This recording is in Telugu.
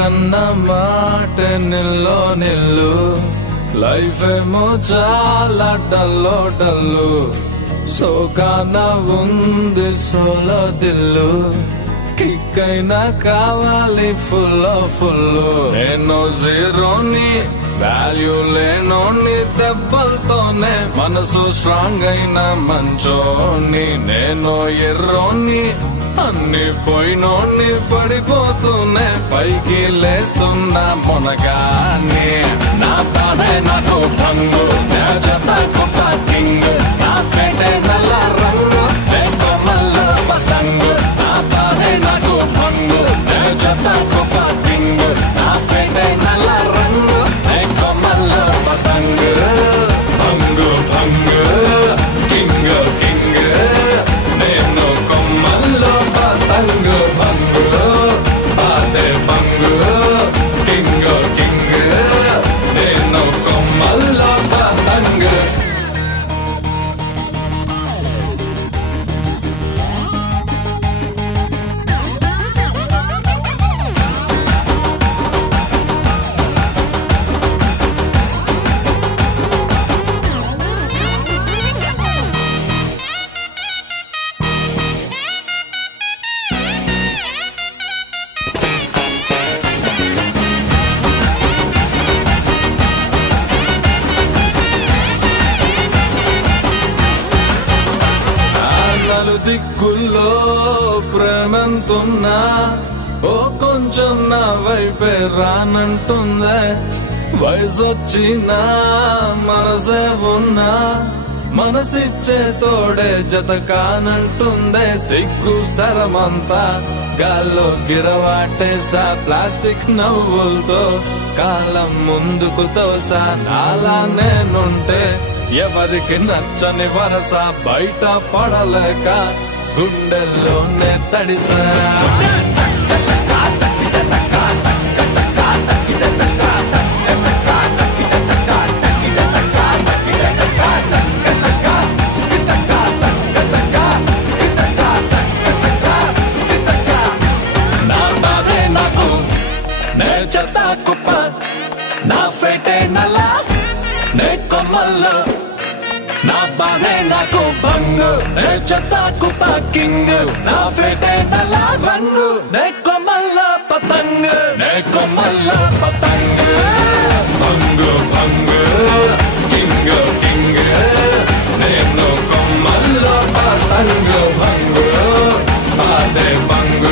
కన్న మాట నిల్లో నిల్లు లైఫ్ ఏమో చాలా డల్లో డల్లు సోకాన ఉంది సోలో దిల్లు కిక్కైనా కావాలి ఫుల్ నేను జీరోని వాల్యూ లేనోని దెబ్బలతోనే మనసు స్ట్రాంగ్ అయిన మంచోని నేను ఎర్రోని అన్ని పోయినోని పడిపోతూనే పైకి లేస్తున్నా మొనగాని నా బాధే నాకు భంగు నా జత కొత్త కింగ్ నా ఫేటే నల్ల రంగు కొమ్మల్లో పతంగు నా బాధే నాకు భంగు నా జత కొత్త కింగ్ నా ఫేటే నల్ల రంగు కొమ్మల్లో పతంగు భంగు భంగు కింగ్ కింగ్ నేను కొమ్మల్లో పతంగు భంగు బాధే భంగు కింగ్ కింగ్ నేను కొమ్మల్లో పతంగు దిక్కుల్లో ప్రేమంతున్నా ఓ కొంచెం నా వైపే రానంటుందే వయసొచ్చినా మనసే ఉన్నా మనసిచ్చే తోడే జత కానంటుందే సిగ్గు సరమంతా గాల్లో గిరవాటేసా ప్లాస్టిక్ నవ్వులతో కాలం ముందుకు తోసా నాలా నేనుంటే ఎవరికి నచ్చని వరస బయట పడలేక గుండెల్లోనే తడిసా నా బాధే నాకు నే చెత్త కుప్ప నా ఫేటే నల్ల నే కొమ్మల్లో నా బాధే నాకు భంగు నే చెత్త కుప్ప కింగ్ నా ఫేటే నల్ల రంగు నే కొమ్మల్లో పతంగు నే కొమ్మల్లో పతంగు భంగు భంగు కింగ్ కింగ్ నేను కొమ్మల్లో పతంగు భంగు బాధే భంగు